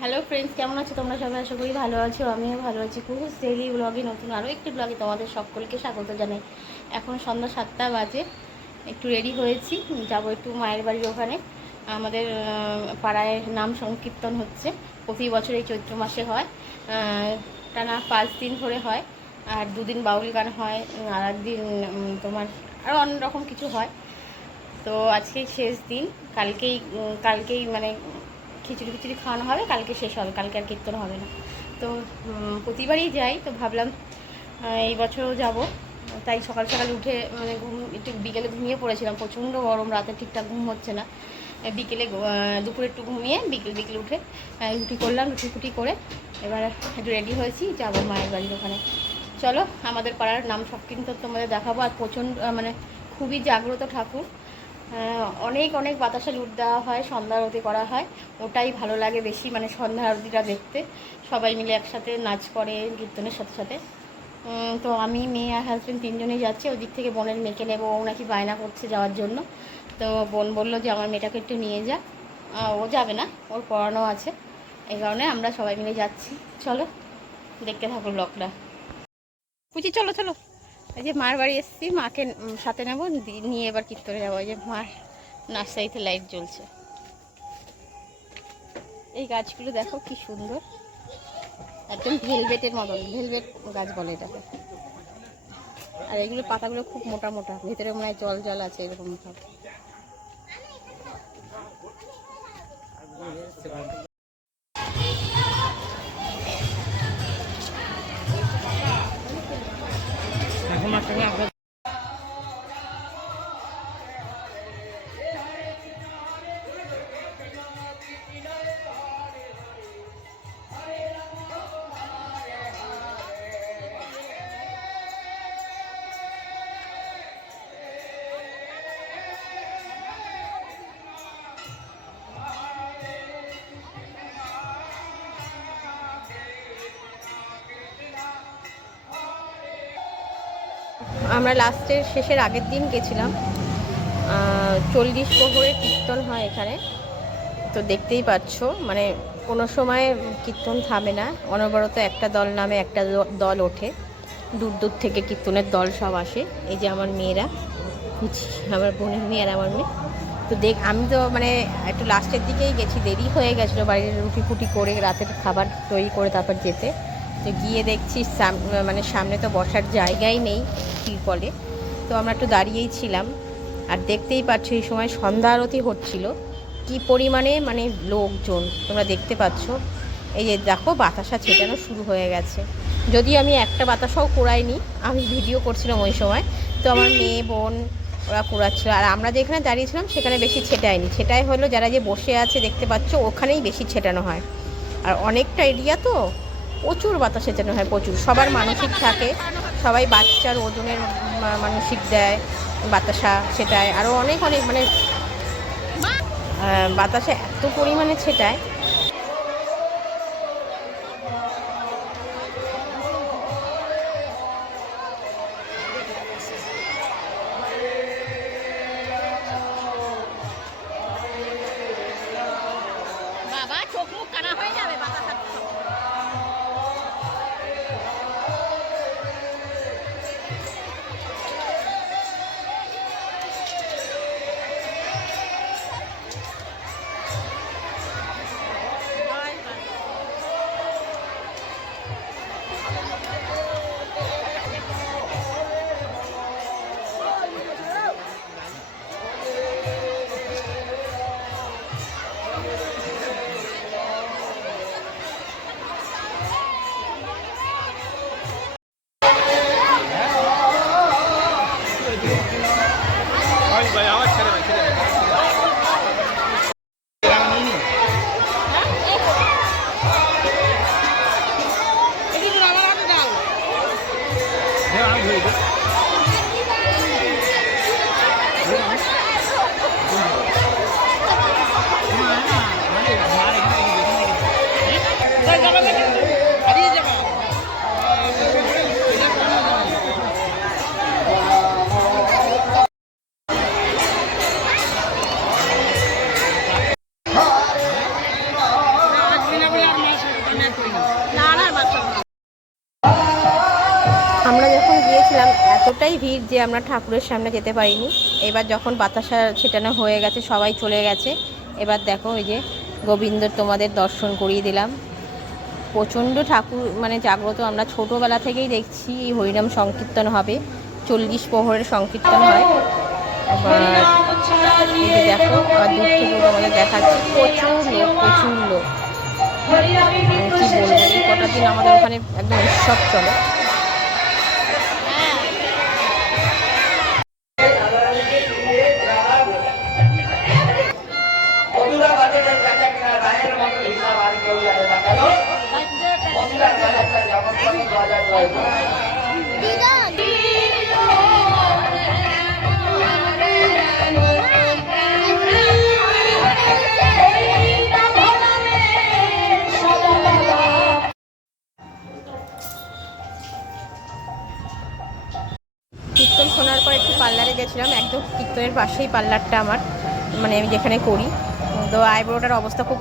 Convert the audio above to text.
Hello friends, কেমন আছো তোমরা সবাই? আশা করি ভালো আছো, আমিও ভালো আছি। কুহুস ডেইলি ব্লগে নতুন আরও একটি ব্লগে তোমাদের সকলকে স্বাগত জানাই। এখন সন্ধ্যা 7টা বাজে, একটু রেডি হয়েছি, যাব একটু মায়ের বাড়ির ওখানে। আমাদের পাড়ায় নাম সংকীর্তন হচ্ছে, প্রতি বছর এই চৈত্র মাসে হয়। টানা 5 দিন ধরে হয়, আর 2 দিন বাউল গান হয়, আর একদিন তোমার আরও অন্য রকম কিছু হয়। তো আজকেই শেষ দিন, কালকেই মানে খিচুড়ি খাওয়ানো হবে, কালকে শেষ হবে, কালকে আর কীর্তন হবে না। তো প্রতিবারই যাই, তো ভাবলাম এই বছরও যাব। তাই সকাল সকাল উঠে মানে একটু বিকেলে ঘুমিয়ে পড়েছিলাম, প্রচণ্ড গরম, রাতে ঠিকঠাক ঘুম হচ্ছে না। বিকেলে দুপুরে একটু ঘুমিয়ে বিকেল উঠে রুটি করলাম, রুটি করে এবার একটু রেডি হয়েছি, যাবো মায়ের বাড়ির ওখানে। চলো, আমাদের পাড়ার নাম সংকীর্তন তোমাদের দেখাবো। আর প্রচণ্ড মানে খুবই জাগ্রত ঠাকুর। অনেক অনেক বাতাসা লুট দেওয়া হয়, সন্ধ্যা আরতি করা হয়, ওটাই ভালো লাগে বেশি, মানে সন্ধ্যা আরতিটা দেখতে। সবাই মিলে একসাথে নাচ করে কীর্তনের সাথে সাথে। তো আমি, মেয়ে আর হাজব্যান্ড 3জনেই যাচ্ছি। ওই দিক থেকে বোনের মেয়েকে নেবো, ও নাকি বায়না করছে যাওয়ার জন্য। তো বোন বললো যে আমার মেয়েটাকে একটু নিয়ে যা। ও যাবে না, ওর পড়ানো আছে, এই কারণে আমরা সবাই মিলে যাচ্ছি। চলো দেখতে থাকো ব্লগটা। পুচি চলো চলো। এই যে মার বাড়ি এসেছি, মাকে সাথে নেবো, নিয়ে এবার কীর্তনে যাবো। ওই যে মার নার্সারিতে লাইট জ্বলছে, এই গাছগুলো দেখো কি সুন্দর, একদম ভেলভেটের মতন, ভেলভেট গাছ বলে এটাকে। আর এগুলো পাতাগুলো খুব মোটা মোটা, ভেতরে মনে হয় জল জল আছে এরকম ভাব। আমরা লাস্টের শেষের আগের দিন গেছিলাম। 40 প্রহরের কীর্তন হয় এখানে, তো দেখতেই পাচ্ছ, মানে কোনো সময় কীর্তন থামে না, অনবরত একটা দল নামে একটা দল ওঠে, দূর দূর থেকে কীর্তনের দল সব আসে। এই যে আমার মেয়েরা, আমার বোনের মেয়ে আর আমার মেয়ে। তো আমি তো মানে একটু লাস্টের দিকেই গেছি, দেরি হয়ে গেছিলো, বাড়ির রুটি ফুটি করে রাতের খাবার তৈরি করে তারপর যেতে। তো গিয়ে দেখছি মানে সামনে তো বসার জায়গাই নেই তিরপলে, তো আমরা একটু দাঁড়িয়েই ছিলাম। আর দেখতেই পাচ্ছ এই সময় সন্ধ্যা আরতি হচ্ছিল, কি পরিমাণে মানে লোকজন তোমরা দেখতে পাচ্ছ। এই যে দেখো বাতাসা ছেটানো শুরু হয়ে গেছে, যদি আমি একটা বাতাসাও কুড়াইনি, আমি ভিডিও করছিলাম ওই সময়। তো আমার মেয়ে বোন ওরা কুড়াচ্ছিল, আর আমরা যেখানে দাঁড়িয়েছিলাম সেখানে বেশি ছেটায়নি, ছেটাই হলো যারা যে বসে আছে দেখতে পাচ্ছ ওখানেই বেশি ছেটানো হয়। আর অনেকটা এরিয়া তো প্রচুর বাতাস ছেটানো হয়, প্রচুর। সবার মানসিক থাকে, সবাই বাচ্চার ওজনের মানসিক দেয়, বাতাসা ছেটায়, আরও অনেক অনেক মানে বাতাসে এত পরিমাণে ছেটায়। বাবা চোখ মুখ কানা হয়ে যাবে বাতাসা। এতটাই ভিড় যে আমরা ঠাকুরের সামনে যেতে পারিনি। এবার যখন বাতাসা ছেটানো হয়ে গেছে, সবাই চলে গেছে, এবার দেখো এই যে গোবিন্দ তোমাদের দর্শন করিয়ে দিলাম। প্রচণ্ড ঠাকুর মানে জাগ্রত। আমরা ছোটোবেলা থেকেই দেখছি এই হরিনাম সংকীর্তন হবে, 40 প্রহরের সংকীর্তন হয়। আবার এই যে দেখো, আবার দূর থেকেও তোমাদের দেখাচ্ছি, প্রচুর লোক, প্রচুর লোক। কি বলবো, এই কটা দিন আমাদের ওখানে একদম উৎসব চলে। কীর্তন শোনার পর একটু পার্লারে গেছিলাম, একদম কীর্তনের পাশেই পার্লারটা আমার, মানে আমি যেখানে করি। তো আইব্রোটার অবস্থা খুব